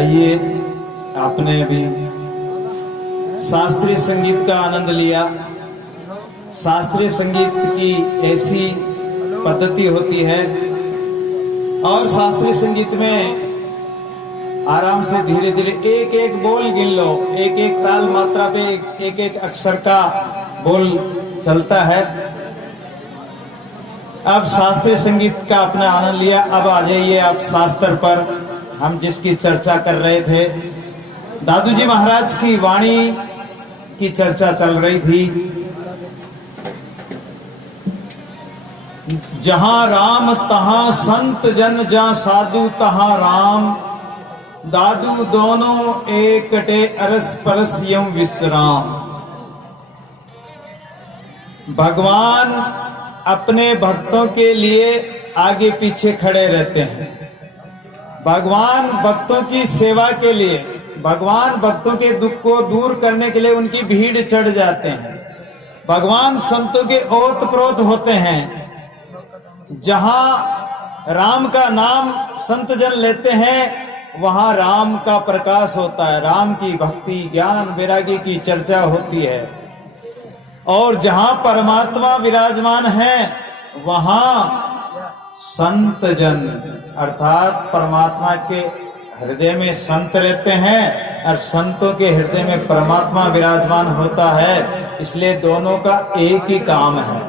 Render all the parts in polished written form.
आइए, आपने अभी शास्त्रीय संगीत का आनंद लिया। शास्त्रीय संगीत की ऐसी पद्धति होती है और शास्त्रीय संगीत में आराम से धीरे धीरे एक एक बोल गिन लो, एक एक ताल मात्रा पे एक एक अक्षर का बोल चलता है। अब शास्त्रीय संगीत का अपना आनंद लिया। अब आ जाइए आप शास्त्र पर। हम जिसकी चर्चा कर रहे थे, दादू जी महाराज की वाणी की चर्चा चल रही थी। जहां राम तहां संत जन, जहां साधु तहां राम, दादू दोनों एकटे अरस परस यम विश्राम। भगवान अपने भक्तों के लिए आगे पीछे खड़े रहते हैं। भगवान भक्तों की सेवा के लिए, भगवान भक्तों के दुख को दूर करने के लिए उनकी भीड़ चढ़ जाते हैं। भगवान संतों के ओत प्रोत होते हैं। जहां राम का नाम संत जन लेते हैं वहां राम का प्रकाश होता है, राम की भक्ति ज्ञान वैराग्य की चर्चा होती है। और जहां परमात्मा विराजमान है वहां संत जन अर्थात परमात्मा के हृदय में संत रहते हैं और संतों के हृदय में परमात्मा विराजमान होता है। इसलिए दोनों का एक ही काम है,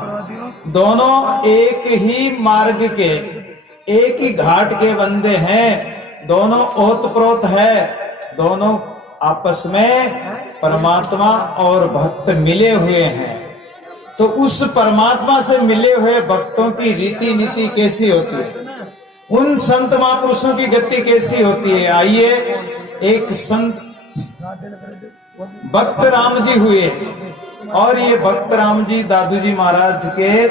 दोनों एक ही मार्ग के, एक ही घाट के बंदे हैं। दोनों ओतप्रोत है, दोनों आपस में परमात्मा और भक्त मिले हुए हैं। तो उस परमात्मा से मिले हुए भक्तों की रीति नीति कैसी होती है, उन संत महापुरुषों की गति कैसी होती है। आइए, एक संत भक्त राम जी हुए और ये भक्त राम जी दादू जी महाराज के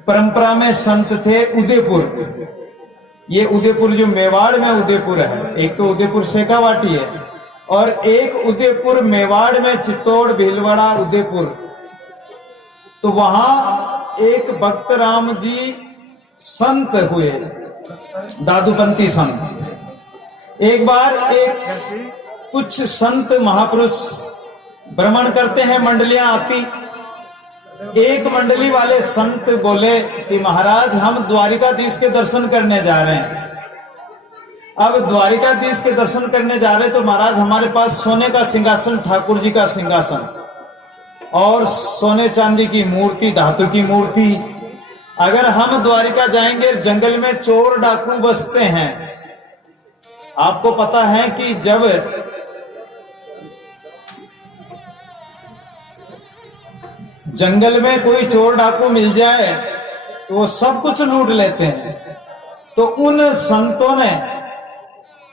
परंपरा में संत थे। उदयपुर, ये उदयपुर जो मेवाड़ में उदयपुर है, एक तो उदयपुर शेखावाटी है और एक उदयपुर मेवाड़ में चित्तौड़ भीलवाड़ा उदयपुर। तो वहां एक भक्त राम जी संत हुए, दादूपंथी संत। एक बार कुछ संत महापुरुष भ्रमण करते हैं, मंडलियां आती। एक मंडली वाले संत बोले कि महाराज हम द्वारिकाधीश के दर्शन करने जा रहे हैं। अब द्वारिकाधीश के दर्शन करने जा रहे तो महाराज हमारे पास सोने का सिंहासन, ठाकुर जी का सिंहासन और सोने चांदी की मूर्ति, धातु की मूर्ति। अगर हम द्वारिका जाएंगे, जंगल में चोर डाकू बसते हैं। आपको पता है कि जब जंगल में कोई चोर डाकू मिल जाए तो वो सब कुछ लूट लेते हैं। तो उन संतों ने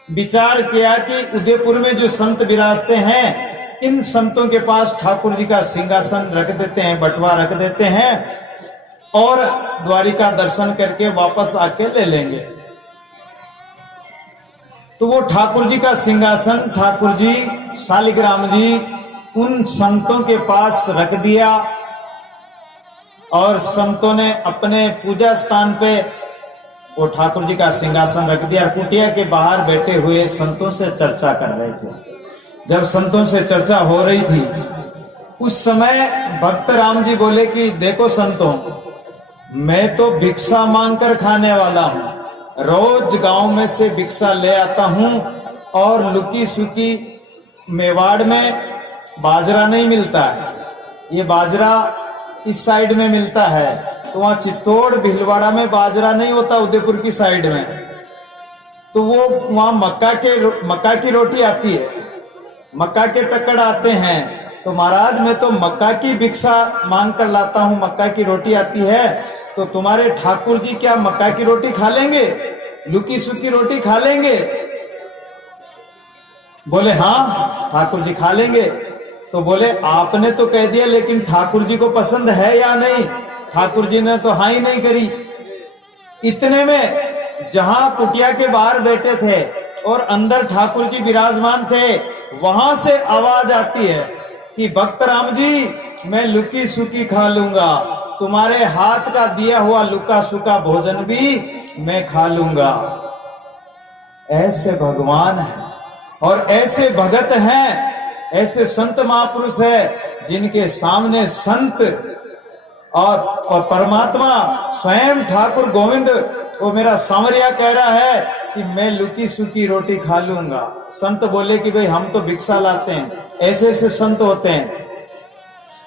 विचार किया कि उदयपुर में जो संत विराजते हैं, इन संतों के पास ठाकुर जी का सिंहासन रख देते हैं, बटवा रख देते हैं और द्वारिका दर्शन करके वापस आके ले लेंगे। तो वो ठाकुर जी का सिंहासन ठाकुर जी शालिग्राम जी उन संतों के पास रख दिया और संतों ने अपने पूजा स्थान पे वो ठाकुर जी का सिंहासन रख दिया। कुटिया के बाहर बैठे हुए संतों से चर्चा कर रहे थे। जब संतों से चर्चा हो रही थी उस समय भक्त राम जी बोले कि देखो संतों, मैं तो भिक्षा मांगकर खाने वाला हूं। रोज गांव में से भिक्षा ले आता हूं और लुकी सुकी मेवाड़ में बाजरा नहीं मिलता है, ये बाजरा इस साइड में मिलता है। तो वहां चित्तौड़ भीलवाड़ा में बाजरा नहीं होता, उदयपुर की साइड में। तो वो वहां मक्का की रोटी आती है, मक्का के टक्कड़ आते हैं। तो महाराज मैं तो मक्का की भिक्षा मांग कर लाता हूं, मक्का की रोटी आती है। तो तुम्हारे ठाकुर जी क्या मक्का की रोटी खा लेंगे, लुकी सुकी रोटी खा लेंगे? बोले हाँ ठाकुर जी खा लेंगे। तो बोले आपने तो कह दिया, लेकिन ठाकुर जी को पसंद है या नहीं? ठाकुर जी ने तो हाँ ही नहीं करी। इतने में जहां कुटिया के बाहर बैठे थे और अंदर ठाकुर जी विराजमान थे, वहां से आवाज आती है कि भक्त राम जी मैं लुकी सुकी खा लूंगा, तुम्हारे हाथ का दिया हुआ लुका सुका भोजन भी मैं खा लूंगा। ऐसे भगवान हैं और ऐसे भगत हैं, ऐसे संत महापुरुष है जिनके सामने संत और परमात्मा स्वयं ठाकुर गोविंद, वो मेरा सांवरिया कह रहा है कि मैं लुकी सुकी रोटी खा लूंगा। संत बोले कि भाई हम तो भिक्षा लाते हैं। ऐसे ऐसे संत होते हैं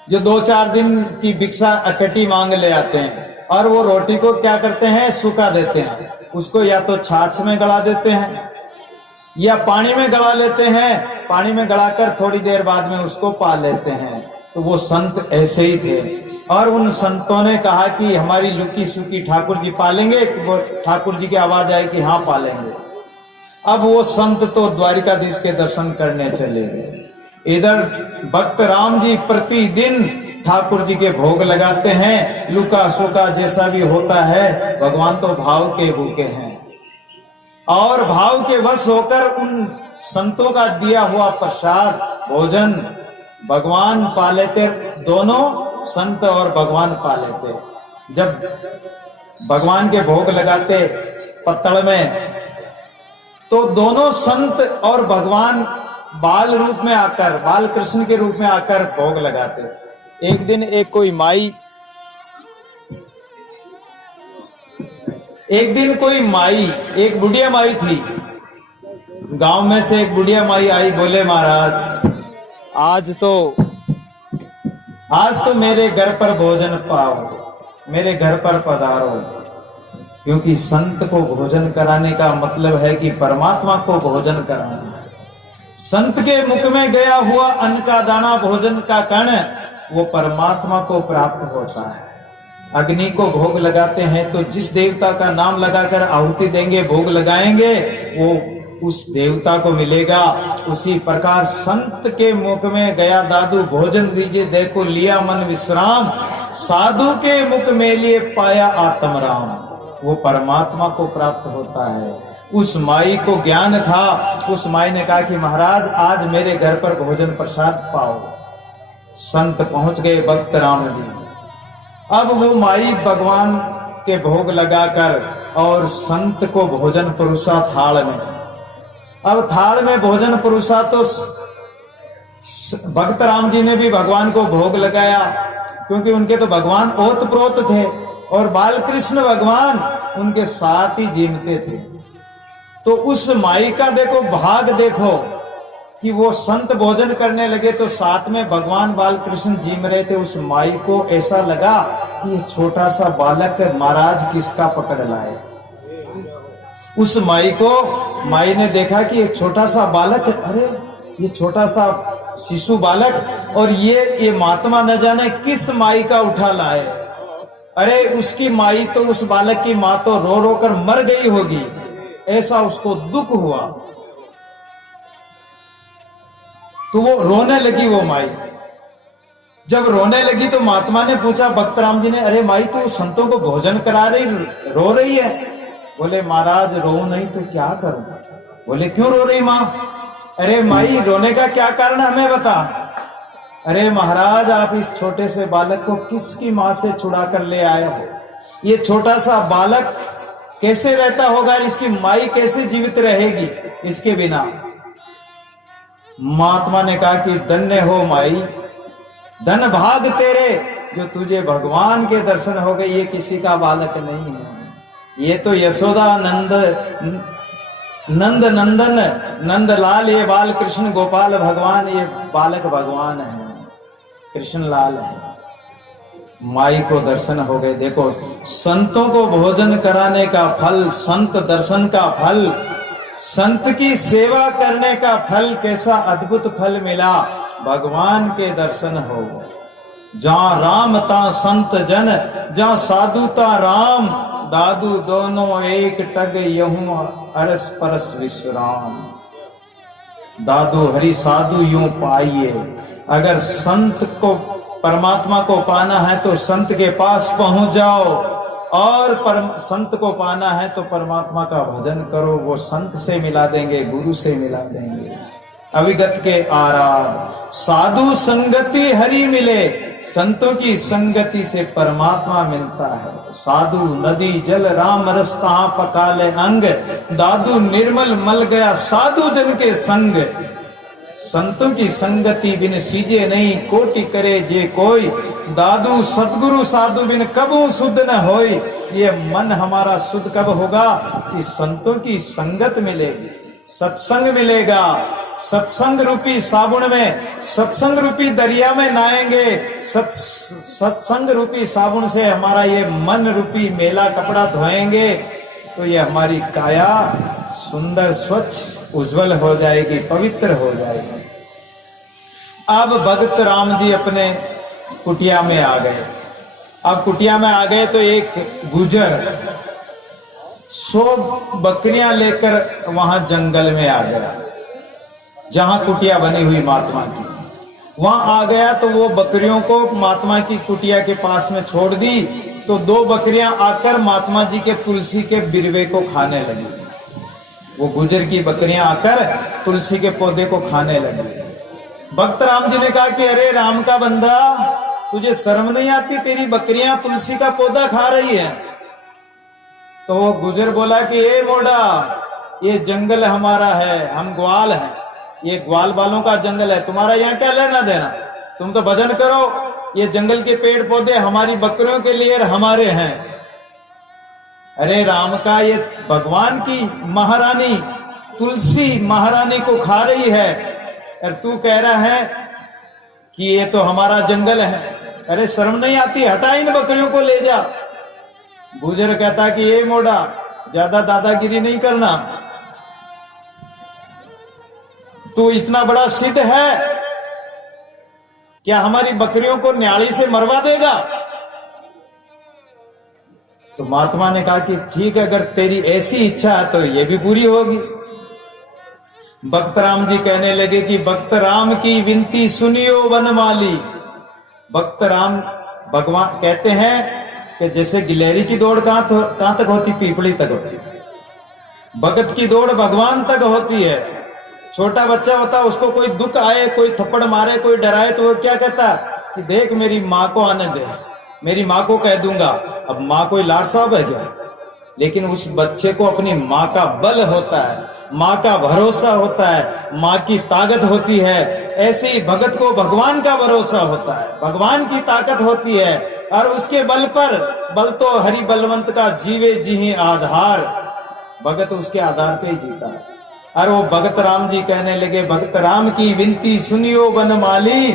जो 2-4 दिन की भिक्षा इकट्ठी मांग ले आते हैं और वो रोटी को क्या करते हैं, सूखा देते हैं। उसको या तो छाछ में गला देते हैं या पानी में गला लेते हैं, पानी में गलाकर थोड़ी देर बाद में उसको पा लेते हैं। तो वो संत ऐसे ही थे और उन संतों ने कहा कि हमारी लुकी सुकी ठाकुर जी पालेंगे। वो ठाकुर जी की आवाज आई कि हाँ पालेंगे। अब वो संत तो द्वारिकाधीश के दर्शन करने चले गए। इधर भक्त राम जी प्रतिदिन ठाकुर जी के भोग लगाते हैं। लुका सुका जैसा भी होता है, भगवान तो भाव के भूखे हैं और भाव के वश होकर उन संतों का दिया हुआ प्रसाद भोजन भगवान पा लेते। दोनों संत और भगवान पा लेते। जब भगवान के भोग लगाते पत्तल में, तो दोनों संत और भगवान बाल रूप में आकर, बाल कृष्ण के रूप में आकर भोग लगाते। एक दिन एक कोई माई एक बुढ़िया माई थी। गांव में से एक बुढ़िया माई आई, बोले महाराज आज तो मेरे घर पर भोजन पाओ, मेरे घर पर पधारो। क्योंकि संत को भोजन कराने का मतलब है कि परमात्मा को भोजन कराना है। संत के मुख में गया हुआ अन्न का दाना, भोजन का कण, वो परमात्मा को प्राप्त होता है। अग्नि को भोग लगाते हैं तो जिस देवता का नाम लगाकर आहुति देंगे, भोग लगाएंगे, वो उस देवता को मिलेगा। उसी प्रकार संत के मुख में गया दादू भोजन दीजिए, देखो लिया मन विश्राम, साधु के मुख में लिए पाया आत्म राम। वो परमात्मा को प्राप्त होता है। उस माई को ज्ञान था। उस माई ने कहा कि महाराज आज मेरे घर पर भोजन प्रसाद पाओ। संत पहुंच गए भक्त राम जी। अब वो माई भगवान के भोग लगाकर और संत को भोजन परोसा थाल में। अब थाल में भोजन परोसा तो भक्त राम जी ने भी भगवान को भोग लगाया, क्योंकि उनके तो भगवान ओत प्रोत थे और बाल कृष्ण भगवान उनके साथ ही जीमते थे। तो उस माई का देखो भाग, देखो कि वो संत भोजन करने लगे तो साथ में भगवान बाल कृष्ण जीम रहे थे। उस माई को ऐसा लगा कि ये छोटा सा बालक महाराज किसका पकड़ लाए। उस माई ने देखा कि ये छोटा सा बालक, अरे ये छोटा सा शिशु बालक, और ये महात्मा न जाने किस माई का उठा लाए। अरे उसकी माई तो, उस बालक की माँ तो रो रो कर मर गई होगी, ऐसा उसको दुख हुआ। तो वो रोने लगी वो माई। जब रोने लगी तो महात्मा ने पूछा भक्त राम जी ने, अरे माई तू संतों को भोजन करा रही, रो रही है? बोले महाराज रो नहीं तो क्या करूं। बोले क्यों रो रही माँ? अरे माई रोने का क्या कारण हमें बता। अरे महाराज आप इस छोटे से बालक को किसकी माँ से छुड़ा कर ले आए हो? ये छोटा सा बालक कैसे रहता होगा, इसकी माई कैसे जीवित रहेगी इसके बिना? महात्मा ने कहा कि धन्य हो माई, धन भाग तेरे जो तुझे भगवान के दर्शन हो गए। ये किसी का बालक नहीं है, ये तो यशोदा नंद नंदन नंदलाल, ये बाल कृष्ण गोपाल भगवान, ये बालक भगवान है, कृष्ण लाल है। माई को दर्शन हो गए। देखो संतों को भोजन कराने का फल, संत दर्शन का फल, संत की सेवा करने का फल, कैसा अद्भुत फल मिला। भगवान के दर्शन हो गए। जहां राम ता संत जन, जहां साधु ता राम, दादू दोनों एक टग यहूं अरस परस विश्राम। दादू हरि साधु यूं पाइए। अगर संत को, परमात्मा को पाना है तो संत के पास पहुंच जाओ, और संत को पाना है तो परमात्मा का भजन करो। वो संत से मिला देंगे, गुरु से मिला देंगे। अविगत के आराम साधु संगति हरि मिले, संतों की संगति से परमात्मा मिलता है। साधु नदी जल राम रस तहाँ पकाले अंग, दादू निर्मल मल गया साधु जन के संग। संतों की संगति बिन सीजे नहीं, कोटि करे जे कोई, दादू सतगुरु साधु बिन कबू शुद्ध न होई। ये मन हमारा शुद्ध कब होगा कि संतों की संगत मिलेगी, सत्संग मिलेगा। सत्संग रूपी साबुन में, सत्संग रूपी दरिया में नहाएंगे, सत्संग रूपी साबुन से हमारा ये मन रूपी मेला कपड़ा धोएंगे तो ये हमारी काया सुंदर स्वच्छ उज्जवल हो जाएगी, पवित्र हो जाएगी। अब भगत राम जी अपने कुटिया में आ गए। अब कुटिया में आ गए तो एक गुजर 100 बकरियां लेकर वहां जंगल में आ गया, जहां कुटिया बनी हुई महात्मा की। वहां आ गया तो वो बकरियों को महात्मा की कुटिया के पास में छोड़ दी तो 2 बकरियां आकर महात्मा जी के तुलसी के बिरवे को खाने लगी। वो गुजर की बकरियां आकर तुलसी के पौधे को खाने लगी। भक्त राम जी ने कहा कि अरे राम का बंदा, तुझे शर्म नहीं आती, तेरी बकरियां तुलसी का पौधा खा रही है। तो वो गुजर बोला कि ए मोड़ा, ये जंगल हमारा है, हम ग्वाल हैं, ये ग्वाल वालों का जंगल है, तुम्हारा यहाँ क्या लेना देना, तुम तो भजन करो, ये जंगल के पेड़ पौधे हमारी बकरियों के लिए हमारे हैं। अरे राम का, ये भगवान की महारानी तुलसी महारानी को खा रही है और तू कह रहा है कि ये तो हमारा जंगल है। अरे शर्म नहीं आती, हटा इन बकरियों को ले जा। गुजर कहता कि ये मोड़ा, ज्यादा दादागिरी नहीं करना, तू इतना बड़ा सिद्ध है, क्या हमारी बकरियों को न्याली से मरवा देगा? तो महात्मा ने कहा कि ठीक है, अगर तेरी ऐसी इच्छा है तो ये भी पूरी होगी। भक्त राम जी कहने लगे कि भक्त राम की विनती सुनियो वनमाली। भक्त राम भगवान कहते हैं कि जैसे गिलहरी की दौड़ कहां तक होती, पीपली तक होती, भगत की दौड़ भगवान तक होती है। छोटा बच्चा होता है, उसको कोई दुख आए, कोई थप्पड़ मारे, कोई डराए तो वो क्या कहता कि देख मेरी माँ को आने दे, मेरी माँ को कह दूंगा। अब माँ कोई लाड साहब है क्या? लेकिन उस बच्चे को अपनी माँ का बल होता है, माँ का भरोसा होता है, माँ की ताकत होती है। ऐसे ही भगत को भगवान का भरोसा होता है, भगवान की ताकत होती है और उसके बल पर, बल तो हरि बलवंत का जीवे जी आधार, भगत उसके आधार पे ही जीता है। और वो भगत राम जी कहने लगे, भगत राम की विनती सुनियो वनमाली,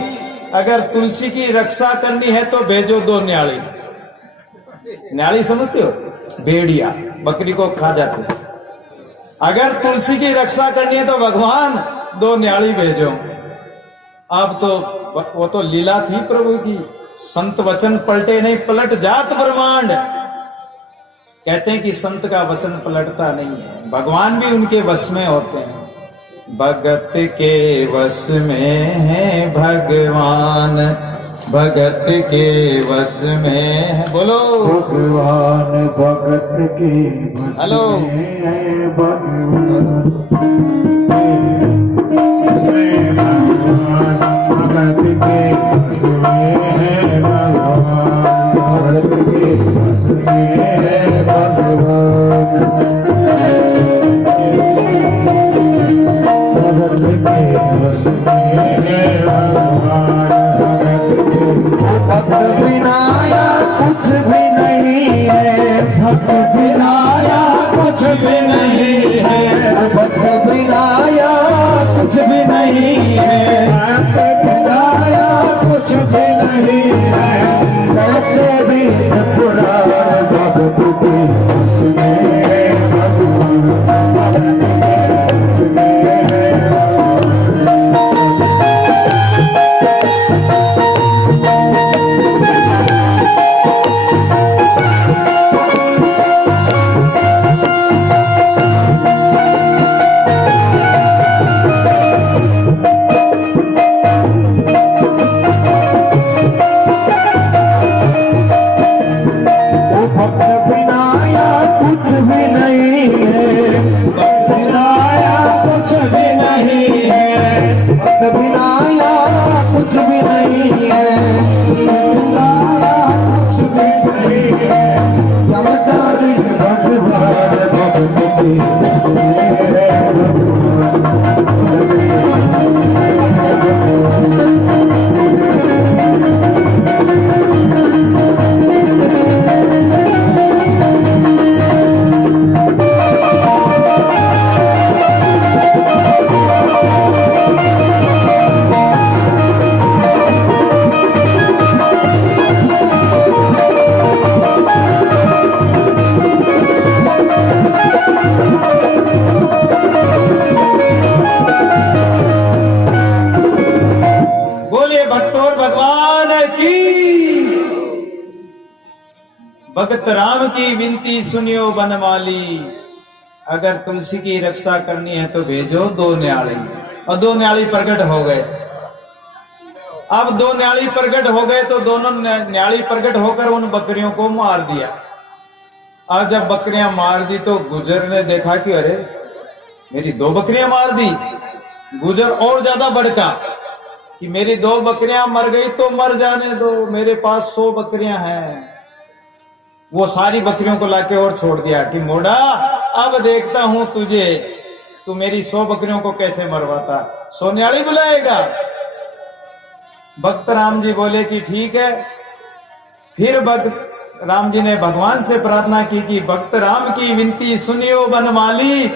अगर तुलसी की रक्षा करनी है तो भेजो 2 न्याली। न्याली समझते हो? भेड़िया बकरी को खा जाते हैं। अगर तुलसी की रक्षा करनी है तो भगवान 2 न्याली भेजो। अब तो वो तो लीला थी प्रभु की, संत वचन पलटे नहीं, पलट जात ब्रह्मांड। कहते हैं कि संत का वचन पलटता नहीं है, भगवान भी उनके वश में होते हैं। भगत के वश में है भगवान, भगत के वश में है, बोलो भगवान, भगत के वश में है भगवान, भगत के वश में है भगवान, भगत के वश में है भगवान, भगत के वश में है भगवान, भक्त बिनाया कुछ भी नहीं है, भक्त बिनाया कुछ भी नहीं है, भक्त बिनाया कुछ भी नहीं है, भक्त बिनाया कुछ भी नहीं है, कहते भी पुराण भगत भगत राम की विनती सुनियो बनमाली, अगर तुलसी की रक्षा करनी है तो भेजो दो न्याली। और दो न्याली प्रकट हो गए। अब दो न्याली प्रकट हो गए तो दोनों न्याली प्रकट होकर उन बकरियों को मार दिया। अब जब बकरियां मार दी तो गुजर ने देखा कि अरे मेरी दो बकरियां मार दी। गुजर और ज्यादा भड़का कि मेरी दो बकरियां मर गई तो मर जाने दो, मेरे पास 100 बकरियां हैं। वो सारी बकरियों को लाके और छोड़ दिया कि मोड़ा अब देखता हूं तुझे, तू मेरी 100 बकरियों को कैसे मरवाता, 100 न्याली बुलाएगा। भक्त राम जी बोले कि ठीक है। फिर भक्त राम जी ने भगवान से प्रार्थना की कि भक्त राम की विनती सुनियो बनमाली,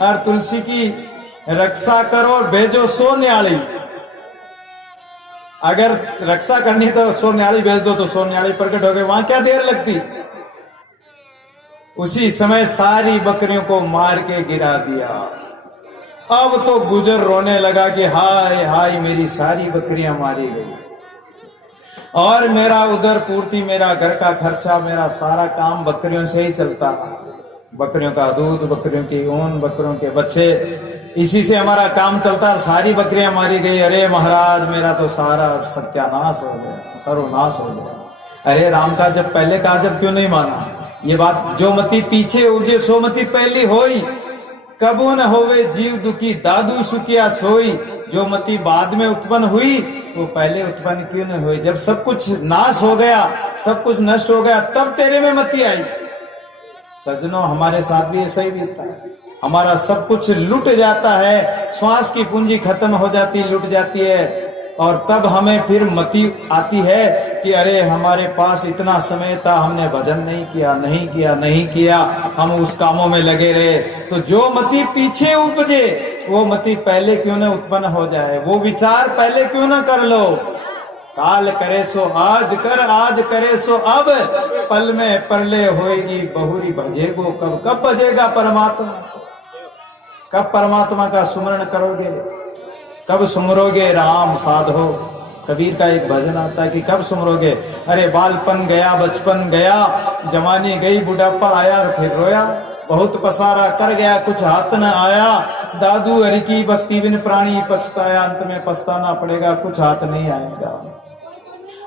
और तुलसी की रक्षा करो और भेजो 100 न्याली। अगर रक्षा करनी तो 100 न्याली भेज दो, तो 100 न्याली प्रकट हो गए, वहां क्या देर लगती। उसी समय सारी बकरियों को मार के गिरा दिया। अब तो गुजर रोने लगा कि हाय हाय मेरी सारी बकरियां मारी गई, और मेरा उधर पूर्ति, मेरा घर का खर्चा, मेरा सारा काम बकरियों से ही चलता। बकरियों का दूध, बकरियों की ऊन, बकरियों के बच्चे, इसी से हमारा काम चलता, सारी बकरियां मारी गई। अरे महाराज मेरा तो सारा सत्यानाश हो गया, सर्वनाश हो गया। अरे राम का जब पहले कहा जब क्यों नहीं माना। ये बात जो मति पीछे उजे सो मति पहली होई, कबू न होवे जीव दुखी दादू सुखिया सोई। जो मति बाद में उत्पन्न हुई वो पहले उत्पन्न क्यों न हुई। जब सब कुछ नाश हो गया, सब कुछ नष्ट हो गया, तब तेरे में मति आई। सजनों हमारे साथ भी ऐसा ही बीतता है। हमारा सब कुछ लुट जाता है, श्वास की पूंजी खत्म हो जाती, लुट जाती है, और तब हमें फिर मति आती है कि अरे हमारे पास इतना समय था, हमने भजन नहीं किया, नहीं किया, हम उस कामों में लगे रहे। तो जो मति पीछे उपजे वो मति पहले क्यों न उत्पन्न हो जाए, वो विचार पहले क्यों न कर लो। काल करे सो आज कर, आज करे सो अब, पल में परले होएगी बहुरी भजेगो कब। कब भजेगा परमात्मा, कब परमात्मा का सुमरण करोगे, कब सुमरोगे राम साधो। कबीर का एक भजन आता है कि कब सुमरोगे। अरे बालपन गया, बचपन गया, जवानी गई, बुढ़ापा आया और फिर रोया। बहुत पसारा कर गया, कुछ हाथ न आया, दादू हरि की भक्ति बिन प्राणी पछताया। अंत में पछताना पड़ेगा, कुछ हाथ नहीं आएगा।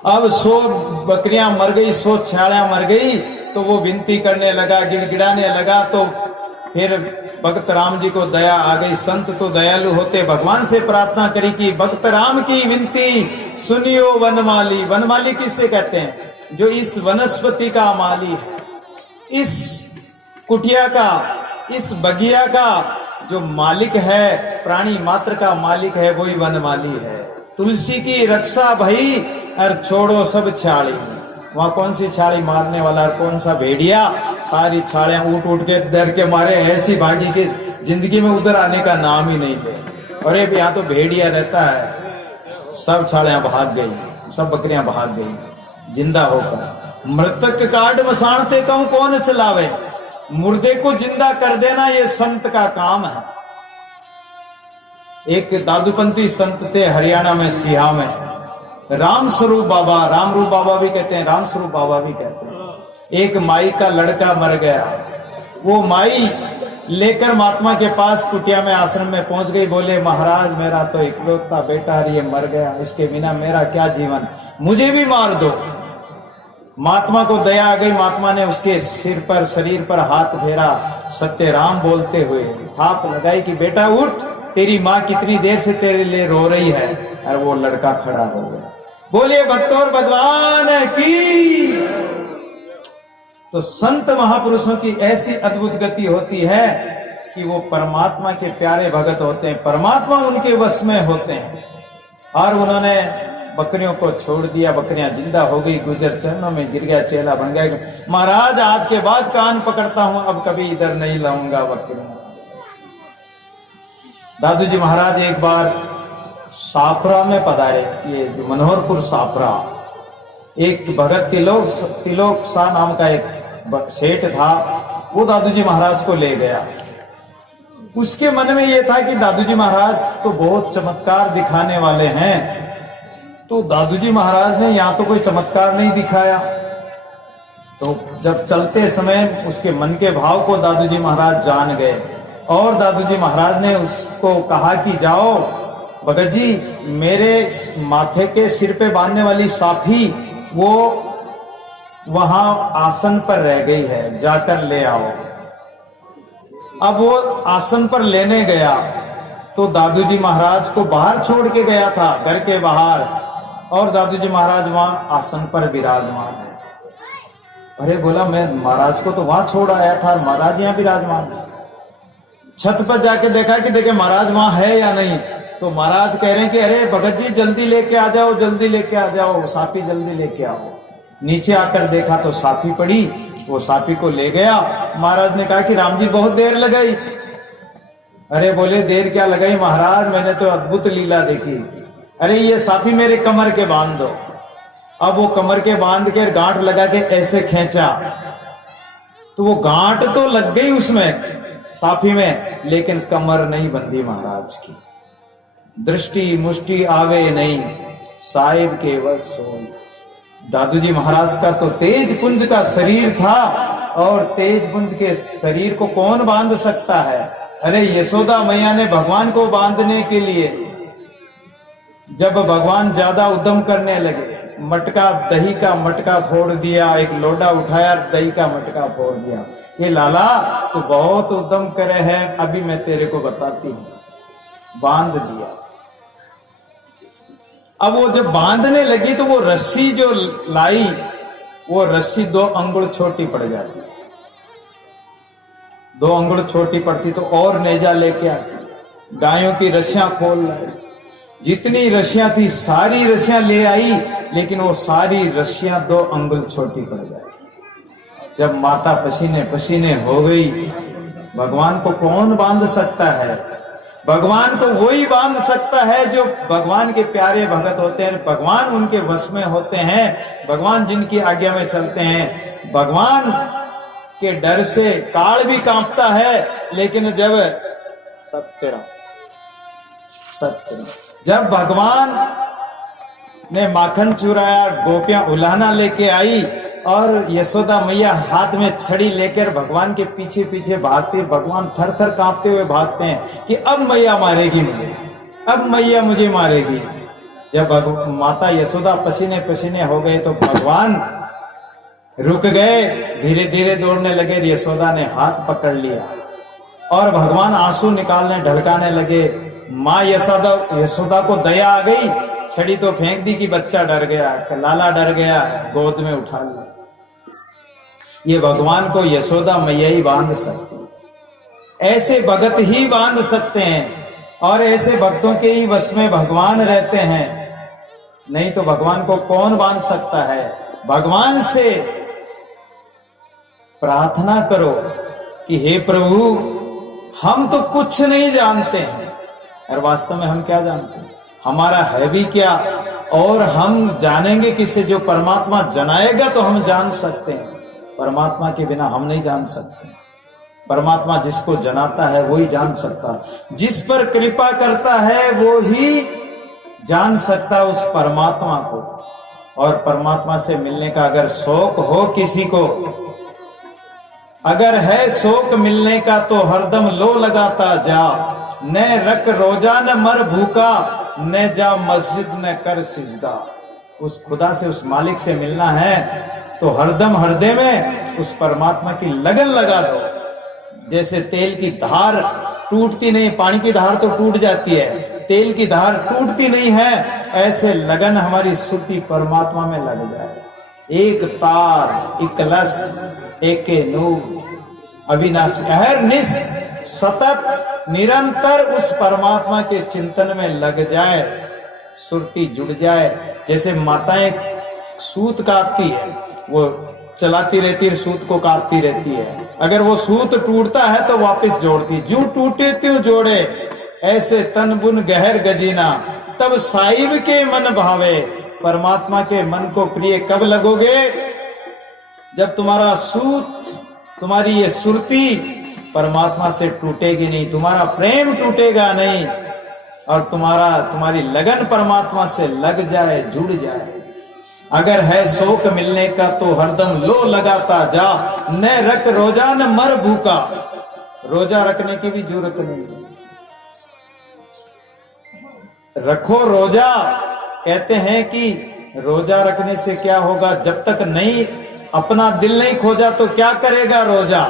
अब 100 बकरियां मर गई, 100 छाड़ियां मर गई, तो वो विनती करने लगा, गिड़गिड़ाने लगा। तो फिर भक्त राम जी को दया आ गई। संत तो दयालु होते, भगवान से प्रार्थना करी कि भक्त राम की विनती सुनियो वनमाली। वनमाली किससे कहते हैं? जो इस वनस्पति का माली है, इस कुटिया का, इस बगिया का जो मालिक है, प्राणी मात्र का मालिक है, वही वनमाली है। तुलसी की रक्षा भई और छोड़ो सब छाड़ी। वहां कौन सी छाड़ी मारने वाला, कौन सा भेड़िया। सारी छाड़ियां उठ उठ के डर के मारे ऐसी भागी कि जिंदगी में उधर आने का नाम ही नहीं ले। और ये यहाँ तो भेड़िया रहता है। सब छाड़ियां भाग गई, सब बकरियां भाग गई जिंदा होकर। मृतक काट मसाणते कहूं कौन चलावे, मुर्दे को जिंदा कर देना ये संत का काम है। एक दादूपंथी संत थे हरियाणा में, सिहा में, राम स्वरूप बाबा, राम रूप बाबा भी कहते हैं, राम स्वरूप बाबा भी कहते हैं। एक माई का लड़का मर गया। वो माई लेकर महात्मा के पास कुटिया में, आश्रम में पहुंच गई। बोले महाराज मेरा तो इकलौता बेटा है, ये मर गया, इसके बिना मेरा क्या जीवन, मुझे भी मार दो। महात्मा को दया आ गई। महात्मा ने उसके सिर पर, शरीर पर हाथ फेरा, सत्य राम बोलते हुए थाप लगाई कि बेटा उठ, तेरी माँ कितनी देर से तेरे लिए रो रही है। और वो लड़का खड़ा हो गया। बोले भक्तों भगवान की। तो संत महापुरुषों की ऐसी अद्भुत गति होती है कि वो परमात्मा के प्यारे भगत होते हैं, परमात्मा उनके वश में होते हैं। और उन्होंने बकरियों को छोड़ दिया, बकरियां जिंदा हो गई। गुजर चरणों में गिर गया, चेला बन गया। महाराज आज के बाद कान पकड़ता हूं, अब कभी इधर नहीं लाऊंगा बकरियां। दादू जी महाराज एक बार साफरा में पधारे, ये मनोहरपुर साफरा। एक भगत तिलोक शाह नाम का एक सेठ था, वो दादू जी महाराज को ले गया। उसके मन में ये था कि दादू जी महाराज तो बहुत चमत्कार दिखाने वाले हैं। तो दादू जी महाराज ने यहाँ तो कोई चमत्कार नहीं दिखाया, तो जब चलते समय उसके मन के भाव को दादू जी महाराज जान गए और दादू जी महाराज ने उसको कहा कि जाओ भगत जी, मेरे माथे के सिर पे बांधने वाली साफी वो वहां आसन पर रह गई है, जाकर ले आओ। अब वो आसन पर लेने गया तो दादू जी महाराज को बाहर छोड़ के गया था, घर के बाहर, और दादू जी महाराज वहां आसन पर विराजमान है। अरे बोला, मैं महाराज को तो वहां छोड़ आया था, महाराज यहाँ विराजमान है। छत पर जाके देखा कि देखे महाराज वहां है या नहीं, तो महाराज कह रहे हैं कि अरे भगत जी जल्दी लेके आ जाओ, जल्दी लेके आ जाओ, साफी जल्दी लेके आओ। नीचे आकर देखा तो साफी पड़ी, वो साफी को ले गया। महाराज ने कहा कि राम जी बहुत देर लगाई। अरे बोले, देर क्या लगाई महाराज, मैंने तो अद्भुत लीला देखी। अरे ये साफी मेरे कमर के बांध दो। अब वो कमर के बांध के गांठ लगा के ऐसे खींचा तो वो गांठ तो लग गई उसमें साफी में, लेकिन कमर नहीं बंधी महाराज की। दृष्टि मुष्टि आवे नहीं, साहिब के वश हो। दादू जी महाराज का तो तेज पुंज का शरीर था, और तेज पुंज के शरीर को कौन बांध सकता है। अरे यशोदा मैया ने भगवान को बांधने के लिए जब भगवान ज्यादा उद्यम करने लगे, मटका, दही का मटका फोड़ दिया, एक लोटा उठाया, दही का मटका फोड़ दिया। ये लाला तो बहुत उद्यम करे है, अभी मैं तेरे को बताती हूँ। बांध दिया। अब वो जब बांधने लगी तो वो रस्सी जो लाई, वो रस्सी 2 अंगुल छोटी पड़ जाती, 2 अंगुल छोटी पड़ती तो और नेजा लेके आती। गायों की रस्सियां खोल लाई, जितनी रस्सियां थी सारी रस्सियां ले आई, लेकिन वो सारी रस्सियां 2 अंगुल छोटी पड़ जाती। जब माता पसीने पसीने हो गई, भगवान को कौन बांध सकता है। भगवान को वही बांध सकता है जो भगवान के प्यारे भगत होते हैं, भगवान उनके वश में होते हैं, भगवान जिनकी आज्ञा में चलते हैं। भगवान के डर से काल भी कांपता है, लेकिन जब सत्य जब भगवान ने माखन चुराया, गोपियां उलाहना लेके आई और यशोदा मैया हाथ में छड़ी लेकर भगवान के पीछे पीछे भागते, भगवान थर थर कांपते हुए भागते हैं कि अब मैया मारेगी मुझे, अब मैया मुझे मारेगी। जब माता यशोदा पसीने पसीने हो गए तो भगवान रुक गए, धीरे धीरे दौड़ने लगे। यशोदा ने हाथ पकड़ लिया और भगवान आंसू निकालने ढलकाने लगे। माँ यशोदा को दया आ गई, छड़ी तो फेंक दी कि बच्चा डर गया, लाला डर गया, गोद में उठा लिया। ये भगवान को यशोदा मैया ही बांध सकती, ऐसे भगत ही बांध सकते हैं, और ऐसे भक्तों के ही वश में भगवान रहते हैं। नहीं तो भगवान को कौन बांध सकता है। भगवान से प्रार्थना करो कि हे प्रभु, हम तो कुछ नहीं जानते हैं, और वास्तव में हम क्या जानते हैं, हमारा है भी क्या, और हम जानेंगे किससे। जो परमात्मा जनाएगा तो हम जान सकते हैं, परमात्मा के बिना हम नहीं जान सकते। परमात्मा जिसको जनाता है वो ही जान सकता, जिस पर कृपा करता है वो ही जान सकता उस परमात्मा को। और परमात्मा से मिलने का अगर शौक हो किसी को, अगर है शौक मिलने का, तो हरदम लो लगाता जा, न रख रोजा न मर भूखा, न जा मस्जिद न कर सिजदा। उस खुदा से, उस मालिक से मिलना है तो हरदम हृदय में उस परमात्मा की लगन लगा दो। जैसे तेल की धार टूटती नहीं, पानी की धार तो टूट जाती है, तेल की धार टूटती नहीं है, ऐसे लगन हमारी सुरती परमात्मा में लग जाए। एक तार इकलस एक नूर अविनाशी अहरनिश सतत निरंतर उस परमात्मा के चिंतन में लग जाए, सुरती जुड़ जाए। जैसे माताएं सूत काटती है, वो चलाती रहती है, सूत को काटती रहती है, अगर वो सूत टूटता है तो वापस जोड़ती, जो टूटे त्यों जोड़े, ऐसे तन बुन गहर गजीना, तब साहिब के मन भावे। परमात्मा के मन को प्रिय कब लगोगे, जब तुम्हारा सूत, तुम्हारी ये सुरती परमात्मा से टूटेगी नहीं, तुम्हारा प्रेम टूटेगा नहीं, और तुम्हारी लगन परमात्मा से लग जाए, जुड़ जाए। अगर है शोक मिलने का तो हरदम लो लगाता जा, न रख रोजा न मर भूखा। रोजा रखने की भी जरूरत नहीं है, रखो रोजा। कहते हैं कि रोजा रखने से क्या होगा, जब तक नहीं अपना दिल नहीं खोजा तो क्या करेगा रोजा।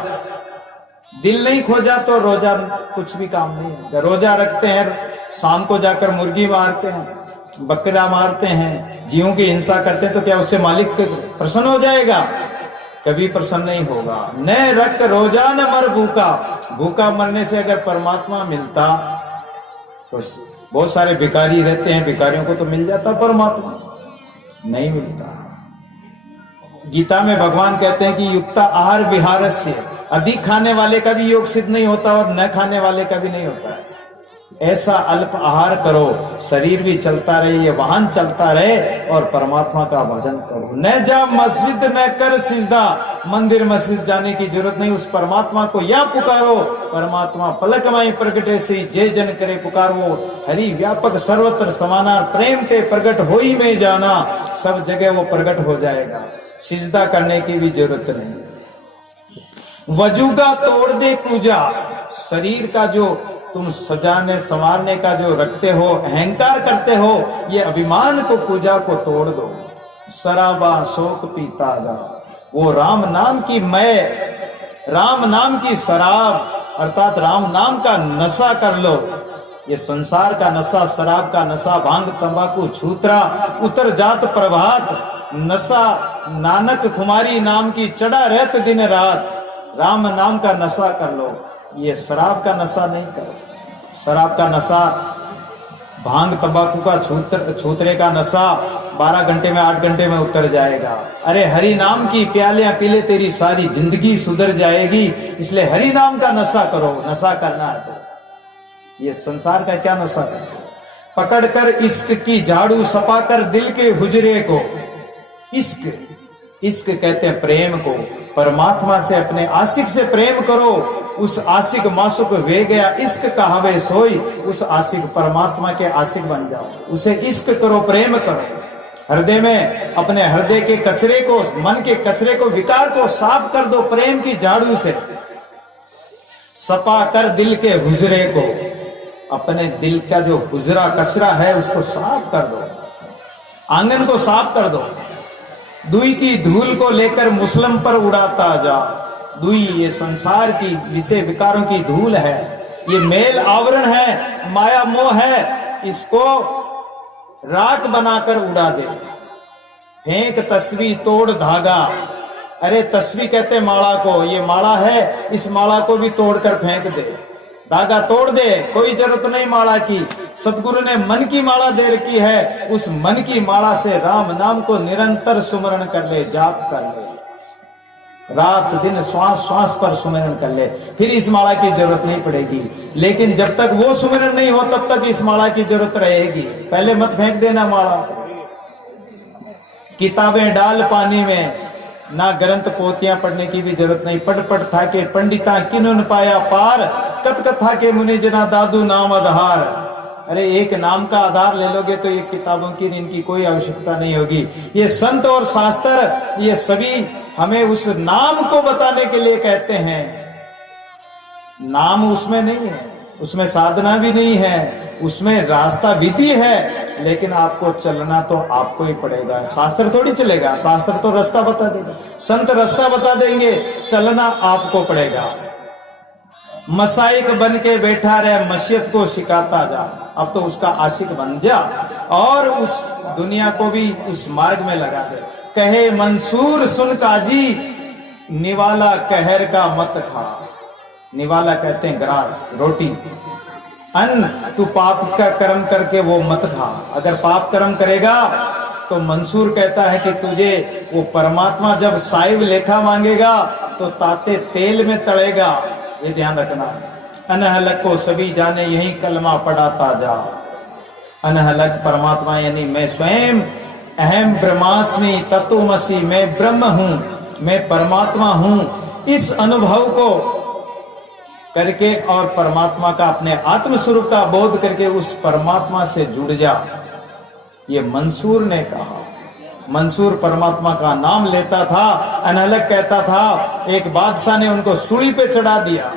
दिल नहीं खोजा तो रोजा कुछ भी काम नहीं है। रोजा रखते हैं, शाम को जाकर मुर्गी मारते हैं, बकरा मारते हैं, जीवों की हिंसा करते हैं, तो क्या उससे मालिक प्रसन्न हो जाएगा? कभी प्रसन्न नहीं होगा। न रख रोजा न मर भूखा। भूखा मरने से अगर परमात्मा मिलता तो बहुत सारे भिखारी रहते हैं, भिखारियों को तो मिल जाता परमात्मा, नहीं मिलता। गीता में भगवान कहते हैं कि युक्ता आहार विहार से, अधिक खाने वाले का भी योग सिद्ध नहीं होता और न खाने वाले का भी नहीं होता है। ऐसा अल्प आहार करो, शरीर भी चलता रहे, ये वाहन चलता रहे, और परमात्मा का भजन करो। न जा मस्जिद न कर सिजदा। मंदिर मस्जिद जाने की जरूरत नहीं, उस परमात्मा को या पुकारो। परमात्मा पलक माई प्रगटे से जय जन करे पुकारो। हरि व्यापक सर्वत्र समाना, प्रेम ते प्रगट होई में जाना। सब जगह वो प्रगट हो जाएगा, सिजदा करने की भी जरूरत नहीं। वजूगा तोड़ दे पूजा। शरीर का जो तुम सजाने संवारने का जो रखते हो, अहंकार करते हो, ये अभिमान को, पूजा को तोड़ दो। शराबा शोक पीता जा। वो राम नाम की मैं, राम नाम की शराब, अर्थात राम नाम का नशा कर लो। ये संसार का नशा, शराब का नशा, भांग तंबाकू छूतरा, उतर जात प्रभात नशा, नानक खुमारी नाम की चढ़ा रहत दिन रात। राम नाम का नशा कर लो, ये शराब का नशा नहीं करो। शराब का नशा, भांग तंबाकू का छूतरे का नशा 12 घंटे में 8 घंटे में उतर जाएगा। अरे हरि नाम की प्यालियां पी ले, तेरी सारी जिंदगी सुधर जाएगी। इसलिए हरि नाम का नशा करो। नशा करना है तो ये संसार का क्या नशा करो? पकड़कर इश्क की झाड़ू, सपाकर दिल के हुजरे को। इश्क, इश्क कहते हैं प्रेम को। परमात्मा से, अपने आशिक से प्रेम करो। उस आशिक मासुक वे गया इश्क कहावे सोई। उस आशिक परमात्मा के आशिक बन जाओ, उसे इश्क करो, प्रेम करो। हृदय में अपने हृदय के कचरे को, मन के कचरे को, विकार को साफ कर दो प्रेम की झाड़ू से। सपा कर दिल के हुजरे को, अपने दिल का जो हुजरा कचरा है उसको साफ कर दो, आंगन को साफ कर दो। दुई की धूल को लेकर मुस्लिम पर उड़ाता जा। दुई ये संसार की विषय विकारों की धूल है, ये मेल आवरण है, माया मोह है, इसको राख बनाकर उड़ा दे। फेंक तस्वीर तोड़ धागा। अरे तस्वीर कहते माला को, ये माला है, इस माला को भी तोड़कर फेंक दे, धागा तोड़ दे। कोई जरूरत नहीं माला की। सदगुरु ने मन की माला दे रखी है, उस मन की माला से राम नाम को निरंतर सुमरण कर ले, जाप कर ले, रात दिन श्वास श्वास पर सुमिरन कर ले, फिर इस माला की जरूरत नहीं पड़ेगी। लेकिन जब तक वो सुमिरन नहीं हो तब तक इस माला की जरूरत रहेगी। पहले मत फेंक देना माला। किताबें डाल पानी में, ना ग्रंथ पोतियां पढ़ने की भी जरूरत नहीं। पढ़ पढ़ था के पंडिता किनुन पाया पार, कत कथा के मुनि जना दादू नाम आधार। अरे एक नाम का आधार ले लोगे तो ये किताबों की इनकी कोई आवश्यकता नहीं होगी। ये संत और शास्त्र ये सभी हमें उस नाम को बताने के लिए कहते हैं। नाम उसमें नहीं है, उसमें साधना भी नहीं है, उसमें रास्ता विधि है, लेकिन आपको चलना तो आपको ही पड़ेगा। शास्त्र थोड़ी चलेगा, शास्त्र तो रास्ता बता देगा, संत रास्ता बता देंगे, चलना आपको पड़ेगा। मसाइक बन के बैठा रहे, मसीहत को सिखाता जा। अब तो उसका आशिक बन जा और उस दुनिया को भी उस मार्ग में लगा दे। कहे मंसूर सुन काजी, निवाला कहर का मत खा। निवाला कहते हैं ग्रास, रोटी, अन्न। तू पाप का कर्म करके वो मत खा। अगर पाप कर्म करेगा तो मंसूर कहता है कि तुझे वो परमात्मा जब साहिब लेखा मांगेगा तो ताते तेल में तड़ेगा। ये ध्यान रखना। अनहलक को सभी जाने, यही कलमा पढ़ाता जा। अनहलक परमात्मा यानी मैं स्वयं, अहम ब्रह्मास्मि तत्वमसि, मैं ब्रह्म हूं, मैं परमात्मा हूं। इस अनुभव को करके और परमात्मा का, अपने आत्म स्वरूप का बोध करके उस परमात्मा से जुड़ जा। ये मंसूर ने कहा। मंसूर परमात्मा का नाम लेता था, अनहलक कहता था। एक बादशाह ने उनको सूली पे चढ़ा दिया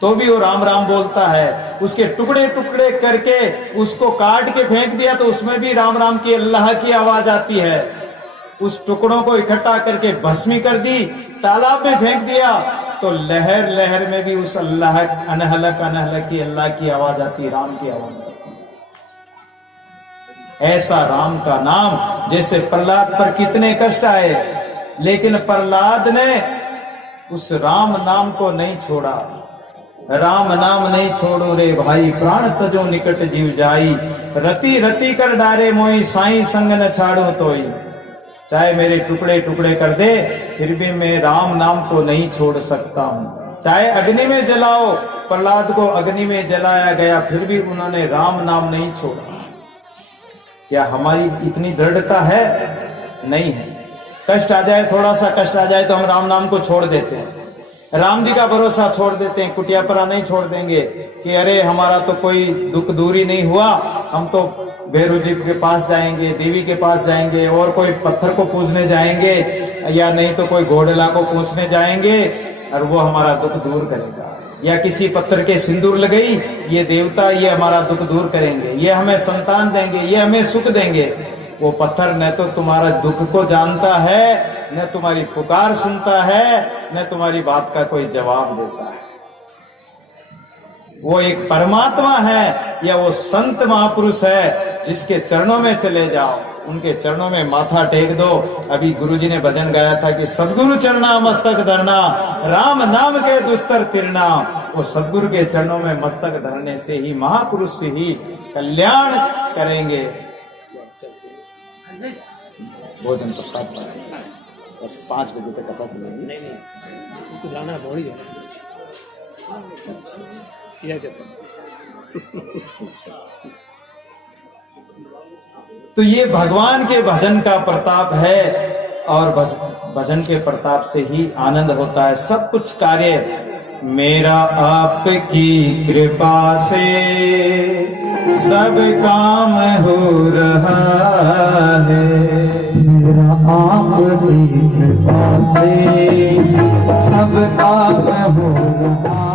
तो भी वो राम राम बोलता है। उसके टुकड़े टुकड़े करके उसको काट के फेंक दिया तो उसमें भी राम राम की, अल्लाह की आवाज आती है। उस टुकड़ों को इकट्ठा करके भस्मी कर दी, तालाब में फेंक दिया तो लहर लहर में भी उस अल्लाह अनहलक अनहलक की, अल्लाह की आवाज आती, राम की आवाज आती। ऐसा राम का नाम, जैसे प्रहलाद पर कितने कष्ट आए, लेकिन प्रहलाद ने उस राम नाम को नहीं छोड़ा। राम नाम नहीं छोड़ो रे भाई, प्राण तजो निकट जीव जाई, रति रति कर डारे मोई, साईं संग न छाड़ो तोई। चाहे मेरे टुकड़े टुकड़े कर दे, फिर भी मैं राम नाम को नहीं छोड़ सकता हूं। चाहे अग्नि में जलाओ, प्रहलाद को अग्नि में जलाया गया, फिर भी उन्होंने राम नाम नहीं छोड़ा। क्या हमारी इतनी दृढ़ता है? नहीं है। कष्ट आ जाए, थोड़ा सा कष्ट आ जाए तो हम राम नाम को छोड़ देते हैं, राम जी का भरोसा छोड़ देते हैं, कुटियापरा नहीं छोड़ देंगे कि अरे हमारा तो कोई दुख दूरी नहीं हुआ, हम तो भैरव जी के पास जाएंगे, देवी के पास जाएंगे, और कोई पत्थर को पूजने जाएंगे, या नहीं तो कोई घोड़ला को पूछने जाएंगे और वो हमारा दुख दूर करेगा। या किसी पत्थर के सिंदूर लगई, ये देवता ये हमारा दुख दूर करेंगे, ये हमें संतान देंगे, ये हमें सुख देंगे। वो पत्थर न तो तुम्हारा दुख को जानता है, न तुम्हारी पुकार सुनता है, न तुम्हारी बात का कोई जवाब देता है। वो एक परमात्मा है या वो संत महापुरुष है, जिसके चरणों में चले जाओ, उनके चरणों में माथा टेक दो। अभी गुरुजी ने भजन गाया था कि सदगुरु चरणा मस्तक धरना, राम नाम के दुस्तर तिरना। वो सदगुरु के चरणों में मस्तक धरने से ही, महापुरुष से ही कल्याण करेंगे। भोजन तो 7 बजे, बस 5 बजे तक पता चलेगी। नहीं तो जाना है, जाना तो ये भगवान के भजन का प्रताप है, और भजन के प्रताप से ही आनंद होता है। सब कुछ कार्य मेरा आपकी कृपा से सब काम हो रहा है, मेरा आपकी कृपा से सब काम हो रहा